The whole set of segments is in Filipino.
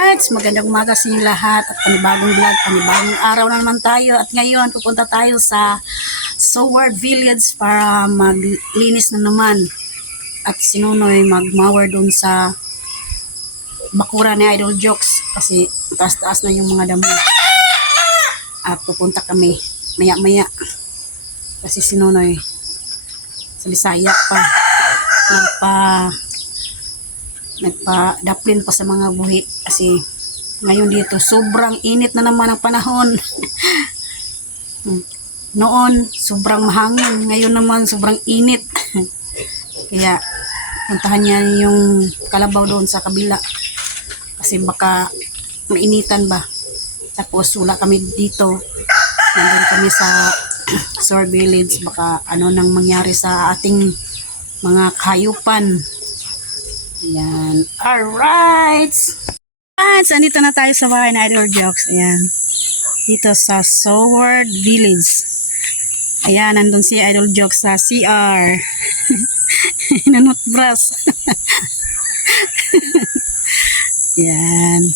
Guys, magandang umaga sa inyo lahat at panibagong vlog, panibagong araw na naman tayo at ngayon pupunta tayo sa Soward Village para maglinis na naman at si Nonoy mag-mower dun sa bakura ni Idol Jokes kasi taas-taas na yung mga damo at pupunta kami maya-maya kasi si Nonoy sa Bisaya pa nagpa-daplin pa sa mga buhi kasi ngayon dito sobrang init na naman ang panahon. Noon sobrang mahangin, ngayon naman sobrang init. Kaya puntahan niya yung kalabaw doon sa kabila kasi baka mainitan ba. Tapos wala kami dito, nandun kami sa Soward Village, baka ano nang mangyari sa ating mga kahayupan. Ayan. Alright. Andito na tayo sa bahay na Idol Jokes. Ayan. Dito sa Soward Village. Ayan, nandun si Idol Jokes sa CR. Nanot bras. Ayan.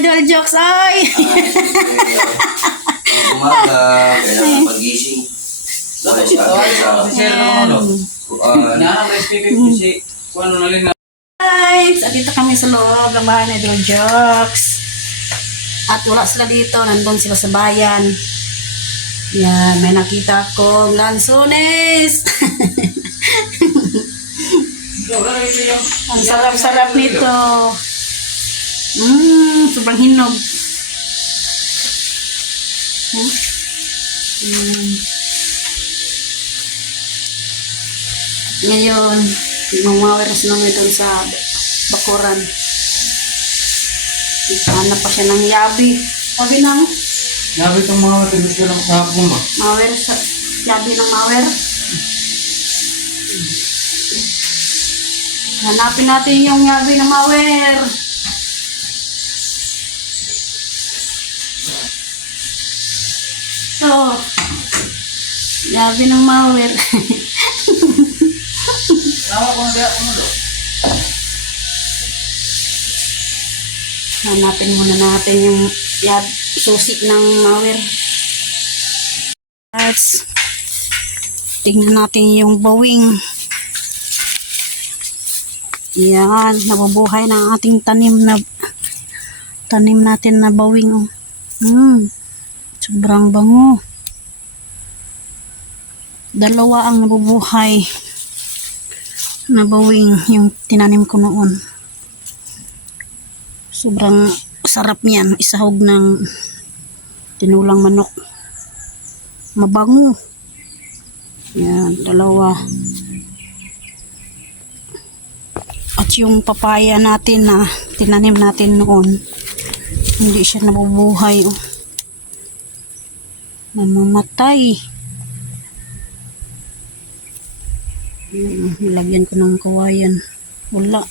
Idol Jokes, ay! Umaga, kaya pag-gising. Guys, dito kami sa loob ng bahay na Idol Jokes. At wala sila dito, nandun sila sa bayan. Yan, may nakita akong lansones. Ang sarap-sarap nito. Sobrang hinog. Ngayon, mamawiras naman ito sa bakuran. Hanap pa siya ng yabi. Sabi nang Yabi itong mga matibis ko lang kahapon ba? mawer sa yabi ng mawer. Hanapin natin yung yabi ng mawer. So, yabi ng mawer. Hanapin muna natin yung susi ng mawer. Tingnan natin yung bawing. Yan, nabubuhay ng ating tanim natin na bawing. Sobrang bango. Dalawa ang nabubuhay na bawing yung tinanim ko noon. Sobrang sarap niyan, isahog ng tinulang manok. Mabango. Yan, dalawa. At yung papaya natin na tinanim natin noon, hindi siya nabubuhay. Namamatay. Nilagyan ko ng kawayan. Wala.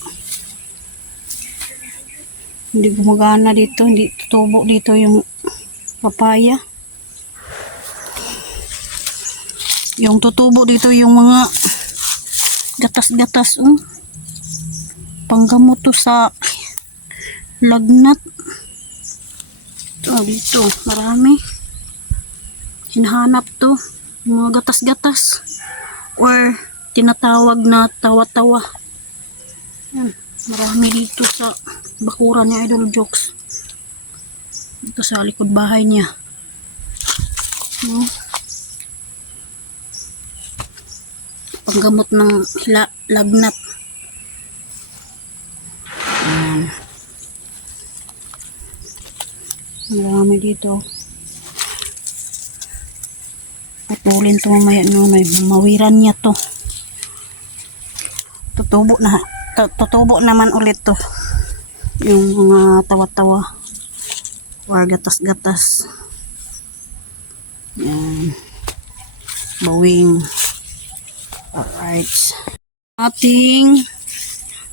Hindi gumagana dito. Hindi tutubo dito yung papaya. Yung tutubo dito yung mga gatas-gatas. Panggamot to sa lagnat. Dito. Marami. Hinahanap to. Mga gatas-gatas. Or tinatawag na tawa-tawa. Yan, marami dito sa bakura ni Idol Jokes. Dito sa likod bahay niya. Panggamot ng lagnat. Yan. Marami dito. Putulin to mamaya Nonoy. Mawiran niya to. Tutubo naman ulit to yung mga tawa-tawa or gatas-gatas. Yan, bawing. Alright, ating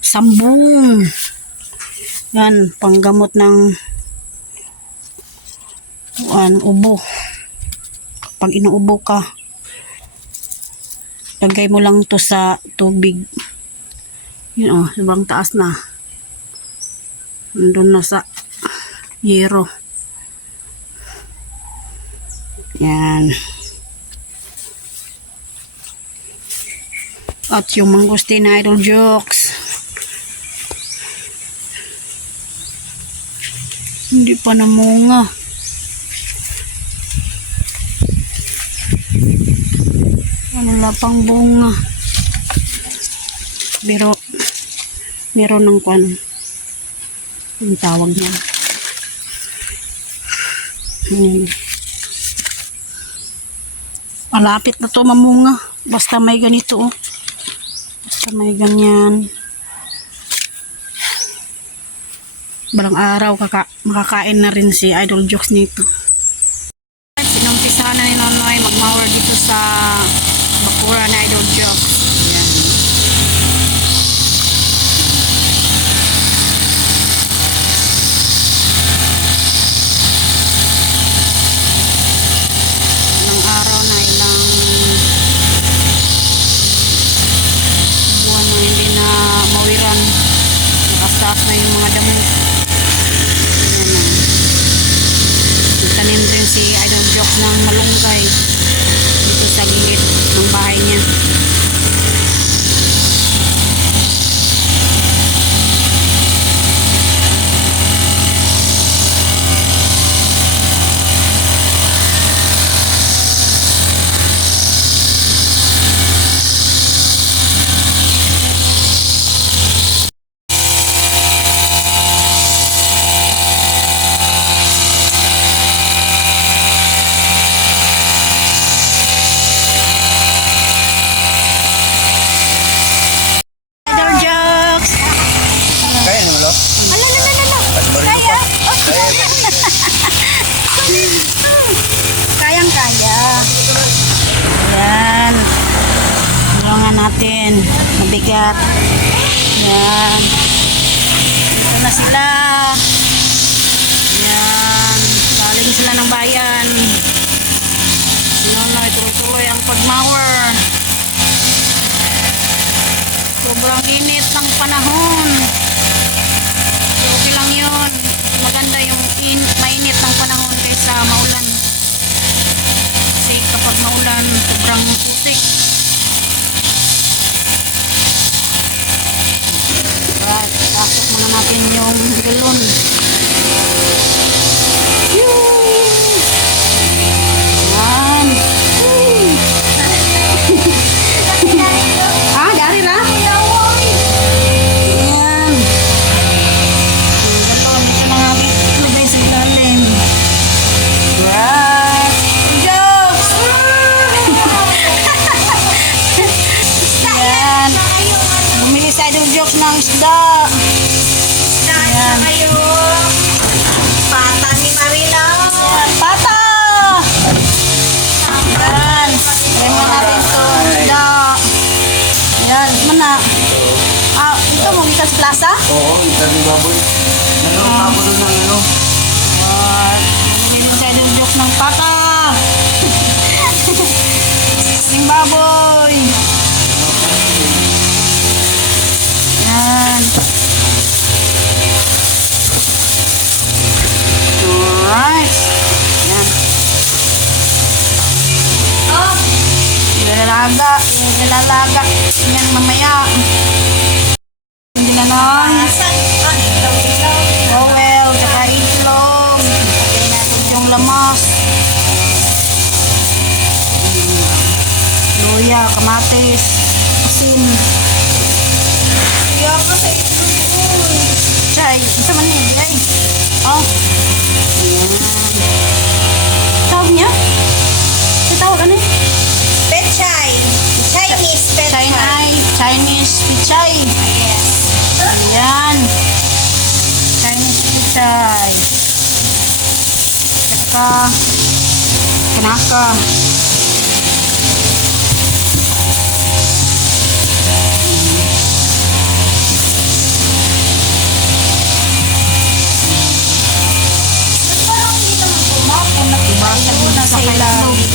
sambong. Yan, panggamot ng ubo. Pag inuubo ka, Lagay mo lang to sa tubig. Yun oh, sobrang taas na. Nandun na sa yero. Yan. At yung mangustin na Idol Jokes. Hindi pa namunga. Wala pang bunga. Pero meron ng kwan. Yung tawag niya. Malapit na to mamunga. Basta may ganito oh. Basta may ganyan. Balang araw makakain na rin si Idol Jokes nito. Sinumpisa na ni Nonoy mag-mower dito sa bakura na Idol Jokes. Ayan. Ilang araw na, ilang buwan na hindi na mawiran. Nakastaff na yung mga damo. Ayan na. Nagtanim rin si Idol Jokes ng malunggay dito sa gilid ng bahay niya. Idol Jokes! Kaya naman lo? Kaya? Kayang-kaya. Yan. Tulungan natin. Mabigat. Yan. Dito na sila. Yan. Galing sila ng bayan. Sinonoy, tuloy-tuloy ang pag-mower. Sobrang init ng panahon. So, okay lang yun. Maganda yung mainit ng panahon kaysa maulan. Kasi kapag maulan, sobrang putik. Right, pasok muna natin yung galon. Yan. Ah, dari lah. Yan. Galon, ito na nga lagay sa ilalim. Right. Jokes! Yan. Bumili sa Idol Jokes ng isda. Yan. Pata ni Marina. Yan. Pata! Yan. Try mo natin ito. Isda. Yan. Mana? Ah, ito mo gikan sa plaza? Oo, ikan baboy. Nalong tabo doon ng ano. Bumili din sa Idol Jokes ng pata. Sing baboy. Yan. Alright. Yan. Oh, Ilalaga. Yan mamaya. Hindi na nun. asan? Ikaw. Bawel, tsaka itlog. Pagkain natin yung lamas. Luya, kamatis, asin. Iya pa sa ito. Chay, ito man yun, chay. Oh. Ayan. Tawag niya? Ito tawag ano? Pechay. Chinese pechay. Chinese pichay. Yes. Ayan. Chinese pichay. Saka, kanaka. Parang hindi naman kumapon na Basag mo na sa ilalim.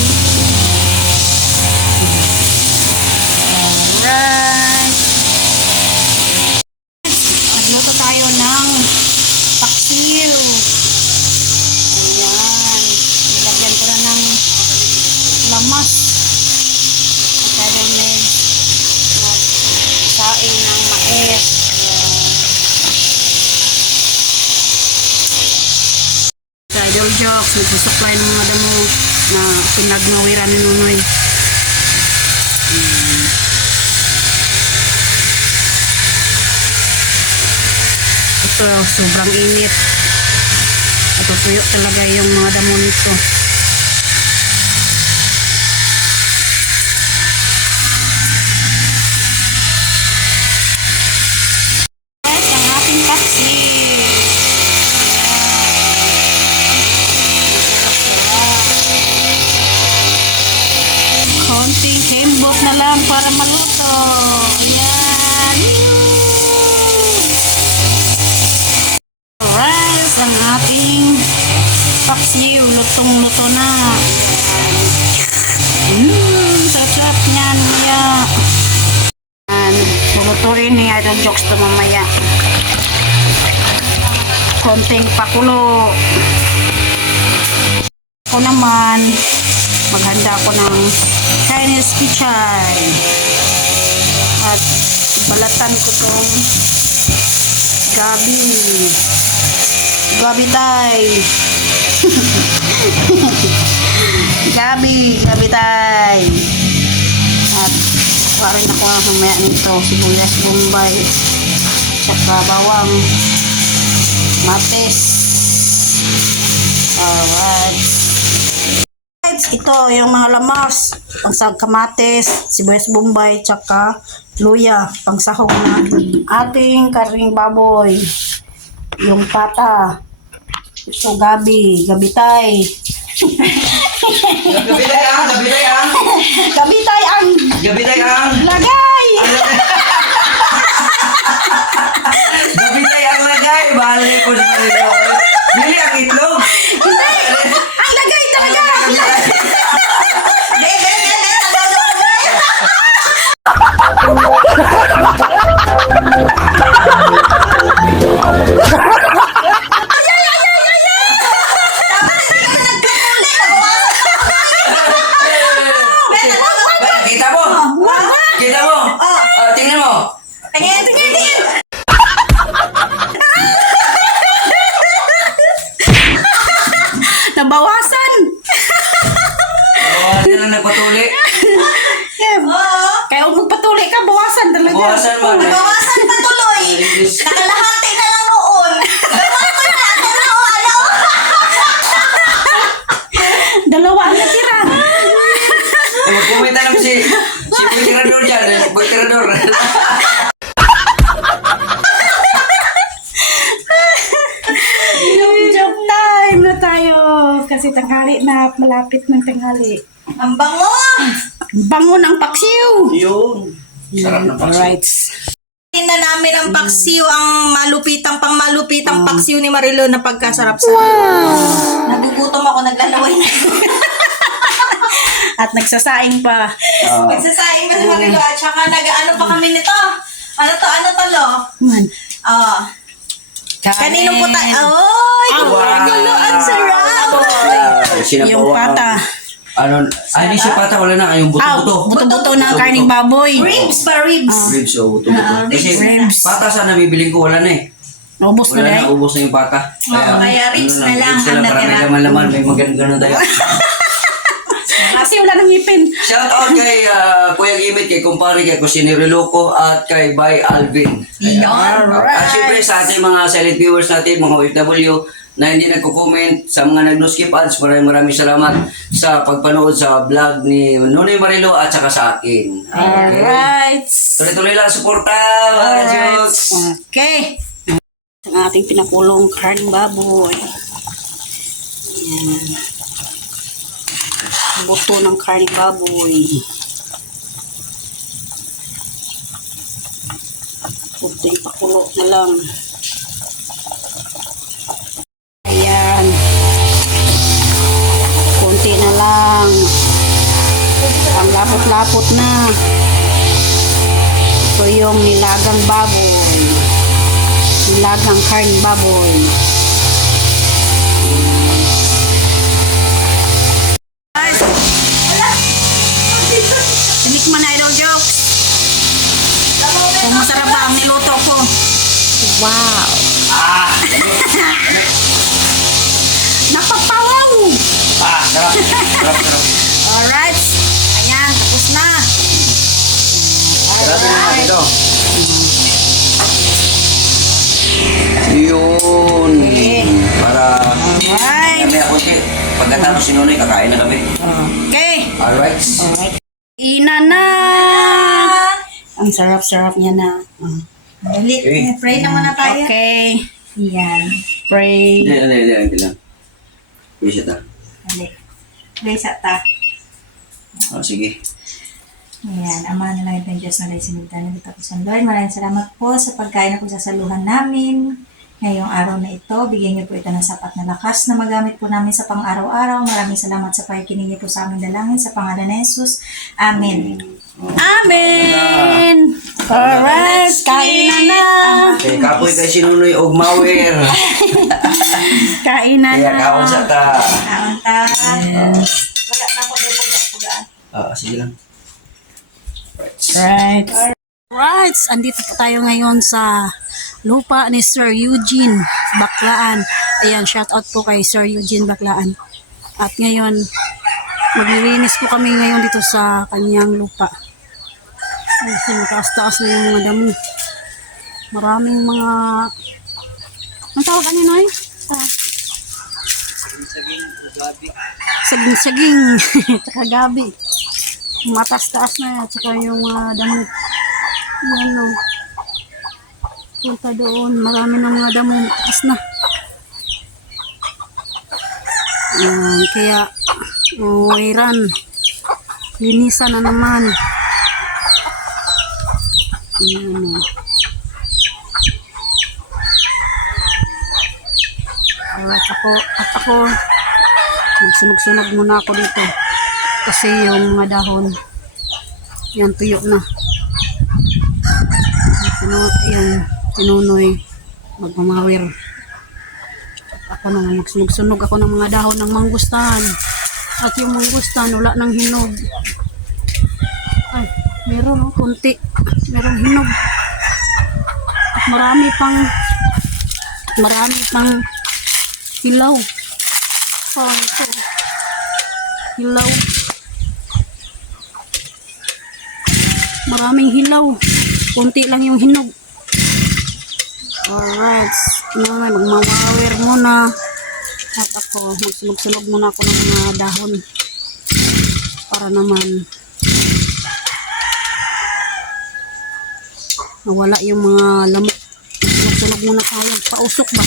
supply ng mga damo na pinagnawiran ni Nunoy. Ito, sobrang init. Ito, tuyo talaga yung mga damo nito. Guys, ang ating taxi. Konting kembot na lang para maluto. Ayan. Alright, ang ating paksiw. Lutong-luto na. Sarap niyan, Mia. Lulutuin ni Idol Jokes to mamaya. Konting pakulo. Ako naman, maghanda ako ng Chinese pichay. At balatan ko tong gabi. Gabi tay. gabi tay. At warin ako mamaya nito, sibuyas bombay, tsaka bawang, matis. Alright. Ito yung mga lamas, pangsag kamatis, sibuyas bombay, tsaka luya, pangsahog na ating karing baboy, yung pata, ito gabi tay. Gabi tay ang lagay. Balik ko sa kanila. Bili ang itlog. Ang lagay talaga. Kita mo? Kita mo? Tingnan mo. Tingin. Nabawasan. Hindi na nagpatuli. Oo. Kaya kung magpatuloy ka, bawasan talaga. Bawasan mo. Nabawasan pa tuloy. Nakalahati na lang noon. Gawin ko na. Ano? Dalawa ang natira. Magkumita naman si Pagtirador dyan. Pagtirador. Joke time na tayo. Kasi tanghali na, malapit ng tanghali. Ang bango. Bango ng paksiw. Yun. Sarap ng paksiw. Alright. Na namin ang paksiw, ang malupitang paksiw ni Marilo na pagkasarap sa Nagugutom ako, naglalaway na. At nagsasaing pa. Magsasaing pa si Marilo at saka nag-ano pa kami nito. Ano to, lo? Man. Kanino po tayo? Ay, gulo, ang sarap. Yung pata. Ano? Ay, di si pata. Wala na. Yung buto-buto. Buto-buto ng karning baboy. Ribs ba, ribs? Ribs o buto-buto. Kasi ribs. pata sana bibiling ko. Wala na eh. Ubos na Wala dahil. na. Ubos na yung pata. Kaya ribs na lang ribs ang para may natira. laman-laman. May maganda tayo. Kasi wala nang ngipin. Shout out kay Kuya Gimit, kay Kumpare, kay Kusinero Loco, at kay Bay Alvin. Iyon. At syempre sa ating mga silent viewers natin, mga OFW, na hindi nagko-comment, sa mga nag-no-skip ads, maraming salamat sa pagpanood sa vlog ni Nonoy Marilo at saka sa akin. Okay. Alright. Tuloy-tuloy lang, suporta, mga jokes. Okay. Ang ating pinakulong karning baboy. Ayan. Buto ng karning baboy. Buto ipakulo na lang. Ayan. Kunti na lang. Ang lapot-lapot na. Ito yung nilagang baboy. Nilagang karning baboy. Tinikman na Idol Jokes. Kung masarap ba ang niluto ko. Wow. Napapawaw. Sarap. Sarap. Alright. Ayan, tapos na. Sarap na dito. Yun. Para Alright. kami ako pagkatapos si Nonoy, kakain na kami. Okay. Alright. Ina na! Ang sarap-sarap niya na. Dali. Okay. Pray na muna tayo. Okay. Yan. Pray. Hindi lang. Isa ta. Dali. Pray sa ta. Sige. Ayan, Ama na lang ng Diyos na rin sinigtan na dito po sa Lord. Maraming salamat po sa pagkain na pagsasaluhan namin. Ngayong araw na ito, bigyan niyo po ito ng sapat na lakas na magamit po namin sa pang-araw-araw. Maraming salamat sa pakikinig niyo po sa aming dalangin sa pangalan ni Jesus. Amen. Amen! Alright, kain na! Kay kapoy kay si Nonoy og mawer. Kain na Kaya na! kaon sa ta. Kaon ta. Baga na ako pugaan. Sige lang. Right. Right, andito po tayo ngayon sa lupa ni Sir Eugene Baklaan. Ayan, shout out po kay Sir Eugene Baklaan. At ngayon, maglilinis po kami ngayon dito sa kanyang lupa. Kasi mataas-taas na yung mga damo. Maraming mga... Ang tawag ano yun? Saging-saging. Tsaka gabi. Mataas-taas na at saka yung mga damo. Ano, punta doon, marami ng mga damo, mataas na. Kaya, Iran, linisan na naman. Ano. At ako, magsunog-sunog muna ako dito. Kasi yung mga dahon, yan tuyo na. Yung tinunoy, magmamawir. Ako na magsunog ako ng mga dahon ng mangustan. At yung mangustan, wala nang hinog. Ay, meron kunti. Merong hinog. At marami pang hilaw. Ito. Hilaw. Maraming hilaw. Kunti lang yung hinog. Alright. Magmamawir muna. At ako, magsunog-sunog muna ako ng mga dahon. Para naman nawala yung mga lamok. Magsunog muna tayo. Pausok ba?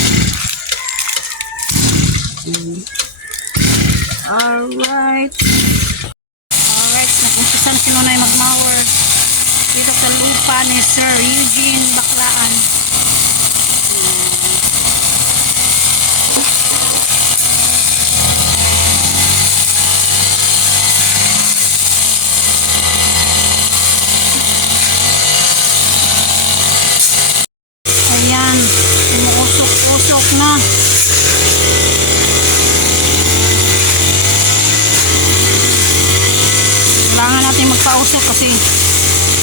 Alright. Nag-umpisa na si Nonoy magmawir dito sa lupa ni Sir Eugene Baklaan. Ayan, umuusok-usok na. Kailangan natin magpausok kasi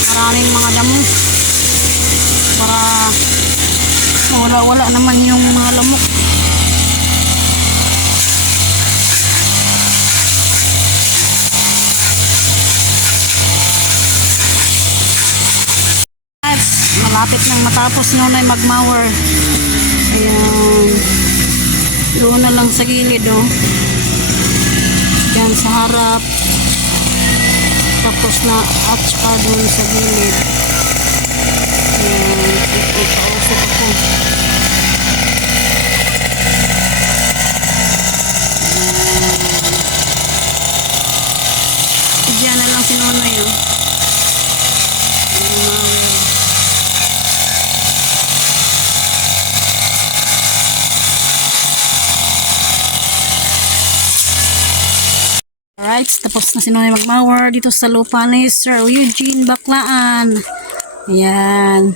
maraming mga damo para mawala-wala naman yung mga lamok. Malapit nang matapos Nonoy magmower. Ayan, doon na lang sa gilid yan sa harap. Tapos na at saka doon sa gilid. Ayan, ipausok ako. Diyan na lang si Nonoy Alright, tapos na si Nonoy magmower dito sa lupa ni Sir Eugene Baklaan. Ayan.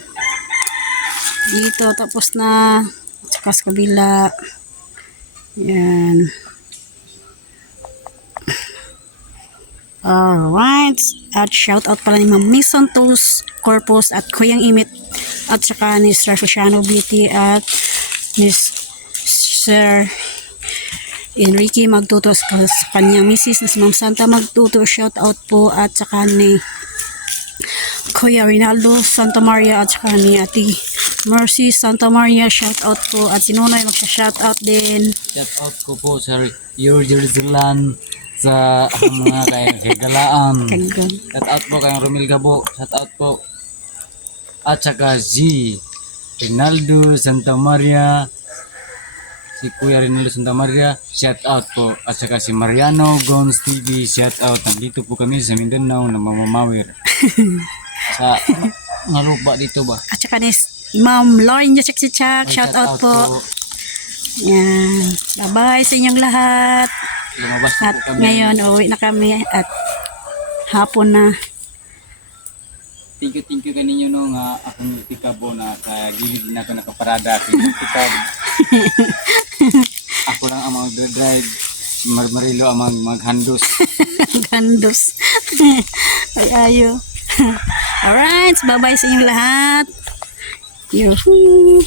Dito, tapos na. At saka sa kabila. Ayan. Alright. At shout out pala ni Ma'am Miss Santos Corpus at Kuyang Imit. At saka ni Sir Fusiano Beauty at Miss Sir Enrique magtuto sa kanyang misis na si Ma'am Santa magtuto, shout out po, at saka ni Kuya Rinaldo Santa Maria at saka ni Ate Mercy Santa Maria, shout out po, at si Nonoy magsha-shout out din. Shout out ko po sa Jerusalem sa mga kagalaan. Kagod. Shout out po kay Romil Gabo. Shout out po. At saka si Rinaldo Santa Maria. Si Kuya Rinaldo Santa Maria. Shout out po. At saka si Mariano Gons TV. Shout out. Nandito po kami sa Mindanao na mamamawir. Sa nga lupa dito ba? At saka ni Ma'am Lauren Chak, shout out po. Yan. Bye-bye sa inyong lahat. Lumabas na At po kami. ngayon, uwi na kami at hapon na. Thank you kaninyo no nga akong tikabo na sa gilid na ako nakaparada ako yung tikab. Ako lang ang mag-drive. Marilo ang maghandos. Gandos. Ay, ayo. Alright, bye-bye sa inyong lahat. Yuhuu.